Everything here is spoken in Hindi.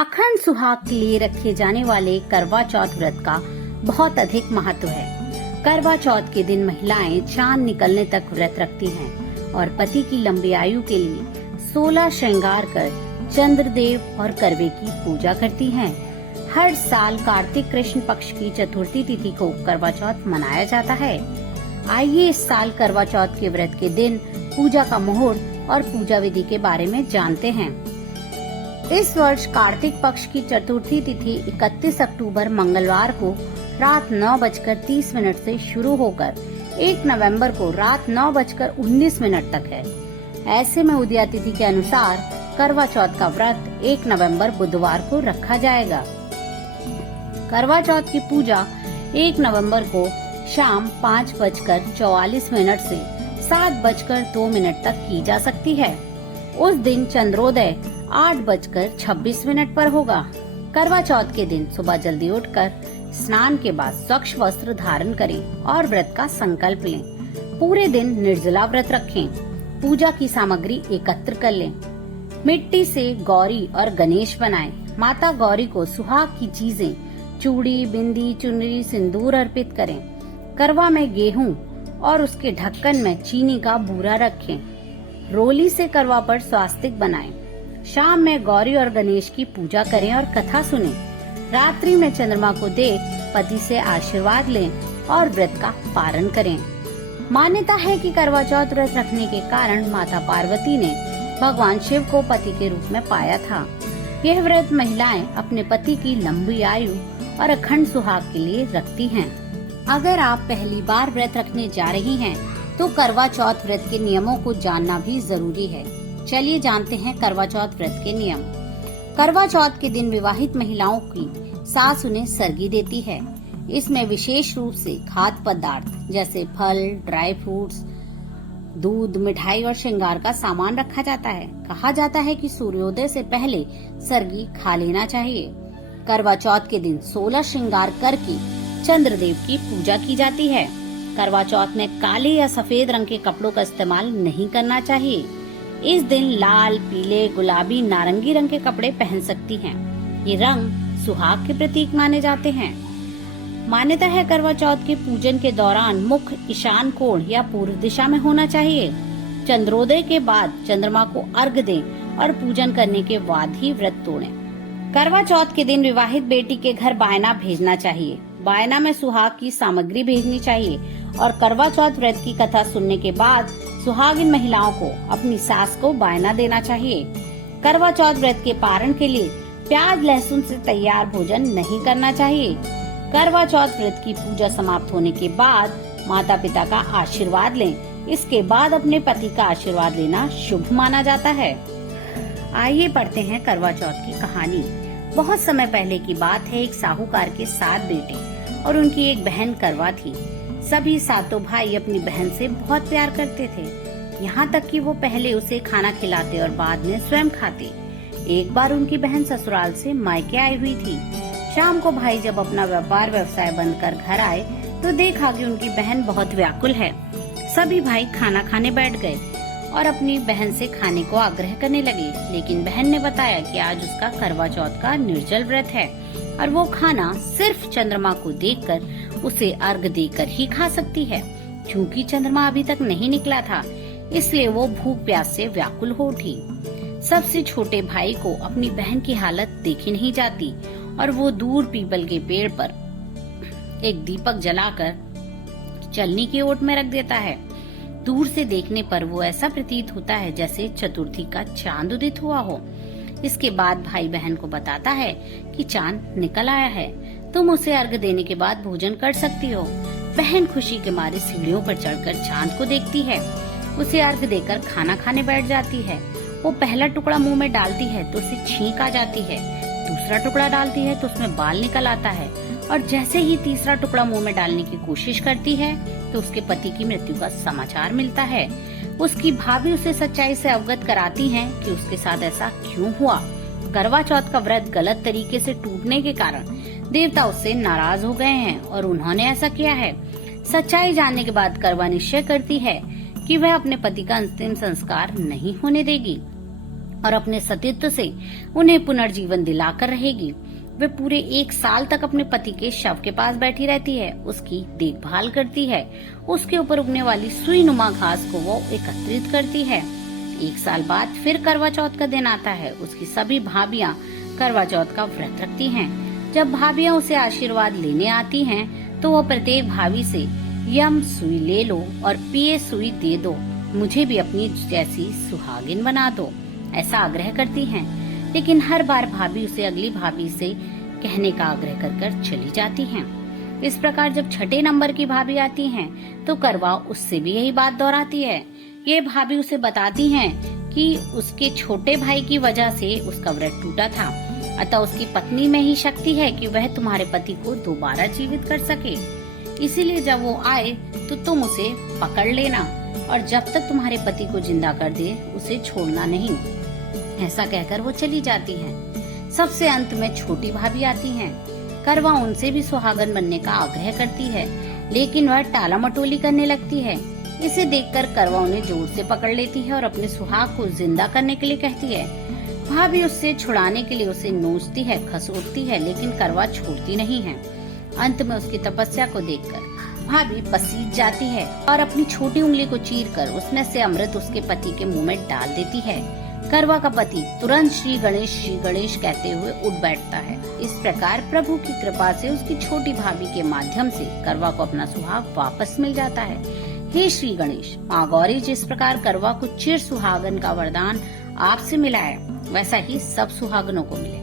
अखंड सुहाग के लिए रखे जाने वाले करवा चौथ व्रत का बहुत अधिक महत्व है। करवा चौथ के दिन महिलाएं चांद निकलने तक व्रत रखती हैं और पति की लंबी आयु के लिए 16 श्रृंगार कर चंद्रदेव और करवे की पूजा करती हैं। हर साल कार्तिक कृष्ण पक्ष की चतुर्थी तिथि को करवा चौथ मनाया जाता है। आइए इस साल करवा चौथ के व्रत के दिन पूजा का मुहूर्त और पूजा विधि के बारे में जानते हैं। इस वर्ष कार्तिक पक्ष की चतुर्थी तिथि 31 अक्टूबर मंगलवार को रात 9:30 से शुरू होकर 1 नवंबर को रात 9:19 तक है। ऐसे में उदया तिथि के अनुसार करवा चौथ का व्रत 1 नवंबर बुधवार को रखा जाएगा। करवा चौथ की पूजा 1 नवंबर को शाम 5:44 से 7:02 तक की जा सकती है। उस दिन चंद्रोदय 8:26 पर होगा। करवा चौथ के दिन सुबह जल्दी उठकर स्नान के बाद स्वच्छ वस्त्र धारण करें और व्रत का संकल्प लें। पूरे दिन निर्जला व्रत रखें। पूजा की सामग्री एकत्र कर लें। मिट्टी से गौरी और गणेश बनाएं। माता गौरी को सुहाग की चीजें चूड़ी, बिंदी, चुनरी, सिंदूर अर्पित करें। करवा में गेहूं और उसके ढक्कन में चीनी का बूरा रखें। रोली से करवा पर स्वास्तिक बनाएं। शाम में गौरी और गणेश की पूजा करें और कथा सुनें। रात्रि में चंद्रमा को देख पति से आशीर्वाद लें और व्रत का पारण करें। मान्यता है कि करवा चौथ व्रत रखने के कारण माता पार्वती ने भगवान शिव को पति के रूप में पाया था। यह व्रत महिलाएं अपने पति की लंबी आयु और अखंड सुहाग के लिए रखती हैं। अगर आप पहली बार व्रत रखने जा रही हैं, तो करवा चौथ व्रत के नियमों को जानना भी जरूरी है। चलिए जानते हैं करवा चौथ व्रत के नियम। करवा चौथ के दिन विवाहित महिलाओं की सास उन्हें सरगी देती है। इसमें विशेष रूप से खाद्य पदार्थ जैसे फल, ड्राई फ्रूट्स, दूध, मिठाई और श्रृंगार का सामान रखा जाता है। कहा जाता है कि सूर्योदय से पहले सरगी खा लेना चाहिए। करवा चौथ के दिन 16 श्रृंगार करके चंद्रदेव की पूजा की जाती है। करवा चौथ में काले या सफेद रंग के कपड़ों का इस्तेमाल नहीं करना चाहिए। इस दिन लाल, पीले, गुलाबी, नारंगी रंग के कपड़े पहन सकती हैं। ये रंग सुहाग के प्रतीक माने जाते हैं। मान्यता है करवा चौथ के पूजन के दौरान मुख ईशान कोण या पूर्व दिशा में होना चाहिए। चंद्रोदय के बाद चंद्रमा को अर्घ्य दें और पूजन करने के बाद ही व्रत तोड़ें। करवा चौथ के दिन विवाहित बेटी के घर बायना भेजना चाहिए। बायना में सुहाग की सामग्री भेजनी चाहिए और करवा चौथ व्रत की कथा सुनने के बाद सुहागिन महिलाओं को अपनी सास को बायना देना चाहिए। करवा चौथ व्रत के पारण के लिए प्याज लहसुन से तैयार भोजन नहीं करना चाहिए। करवा चौथ व्रत की पूजा समाप्त होने के बाद माता पिता का आशीर्वाद लें। इसके बाद अपने पति का आशीर्वाद लेना शुभ माना जाता है। आइए पढ़ते हैं करवा चौथ की कहानी। बहुत समय पहले की बात है। एक साहूकार के 7 बेटे और उनकी एक बहन करवा थी। सभी सातों भाई अपनी बहन से बहुत प्यार करते थे, यहाँ तक कि वो पहले उसे खाना खिलाते और बाद में स्वयं खाते। एक बार उनकी बहन ससुराल से मायके आई हुई थी। शाम को भाई जब अपना व्यापार व्यवसाय बंद कर घर आए तो देखा कि उनकी बहन बहुत व्याकुल है। सभी भाई खाना खाने बैठ गए और अपनी बहन से खाने को आग्रह करने लगे, लेकिन बहन ने बताया कि आज उसका करवा चौथ का निर्जल व्रत है और वो खाना सिर्फ चंद्रमा को देखकर उसे अर्घ देकर ही खा सकती है। क्योंकि चंद्रमा अभी तक नहीं निकला था, इसलिए वो भूख प्यास से व्याकुल हो उठी। सबसे छोटे भाई को अपनी बहन की हालत देखी नहीं जाती और वो दूर पीपल के पेड़ पर एक दीपक जलाकर चलनी की ओट में रख देता है। दूर से देखने पर वो ऐसा प्रतीत होता है जैसे चतुर्थी का चांद उदित हुआ हो। इसके बाद भाई बहन को बताता है कि चांद निकल आया है, तुम उसे अर्घ देने के बाद भोजन कर सकती हो। बहन खुशी के मारे सीढ़ियों पर चढ़कर चांद को देखती है। उसे अर्घ देकर खाना खाने बैठ जाती है। वो पहला टुकड़ा मुंह में डालती है तो उसे छींक आ जाती है। दूसरा टुकड़ा डालती है तो उसमें बाल निकल आता है और जैसे ही तीसरा टुकड़ा मुंह में डालने की कोशिश करती है तो उसके पति की मृत्यु का समाचार मिलता है। उसकी भाभी उसे सच्चाई से अवगत कराती हैं कि उसके साथ ऐसा क्यों हुआ। करवा चौथ का व्रत गलत तरीके से टूटने के कारण देवता उससे नाराज हो गए हैं और उन्होंने ऐसा किया है। सच्चाई जानने के बाद करवा निश्चय करती है कि वह अपने पति का अंतिम संस्कार नहीं होने देगी। और अपने सतीत्व से उन्हें पुनर्जीवन दिलाकर रहेगी। वे पूरे 1 साल तक अपने पति के शव के पास बैठी रहती है, उसकी देखभाल करती है, उसके ऊपर उगने वाली सुई नुमा घास को वो एकत्रित करती है। 1 साल बाद फिर करवा चौथ का दिन आता है। उसकी सभी भाभियां करवा चौथ का व्रत रखती हैं। जब भाभियां उसे आशीर्वाद लेने आती हैं, तो वो प्रत्येक भाभी से यम सुई ले लो और पिए सुई दे दो, मुझे भी अपनी जैसी सुहागिन बना दो, ऐसा आग्रह करती हैं। लेकिन हर बार भाभी उसे अगली भाभी से कहने का आग्रह कर चली जाती हैं। इस प्रकार जब 6 नंबर की भाभी आती हैं, तो करवा उससे भी यही बात दोहराती है। ये भाभी उसे बताती हैं कि उसके छोटे भाई की वजह से उसका व्रत टूटा था, अतः उसकी पत्नी में ही शक्ति है कि वह तुम्हारे पति को दोबारा जीवित कर सके। इसीलिए जब वो आए तो तुम उसे पकड़ लेना और जब तक तुम्हारे पति को जिंदा कर दे उसे छोड़ना नहीं। ऐसा कहकर वो चली जाती है। सबसे अंत में छोटी भाभी आती हैं। करवा उनसे भी सुहागन बनने का आग्रह करती है, लेकिन वह टाला मटोली करने लगती है। इसे देखकर करवा उन्हें जोर से पकड़ लेती है और अपने सुहाग को जिंदा करने के लिए कहती है। भाभी उससे छुड़ाने के लिए उसे नोचती है, खसोटती है, लेकिन करवा छोड़ती नहीं है। अंत में उसकी तपस्या को देखकर भाभी पसीज जाती है और अपनी छोटी उंगली को चीरकर उसमें से अमृत उसके पति के मुंह में डाल देती है। करवा का पति तुरंत श्री गणेश कहते हुए उठ बैठता है। इस प्रकार प्रभु की कृपा से उसकी छोटी भाभी के माध्यम से करवा को अपना सुहाग वापस मिल जाता है। हे श्री गणेश, माँ गौरी जिस प्रकार करवा को चिर सुहागन का वरदान आपसे मिला है, वैसा ही सब सुहागनों को मिले।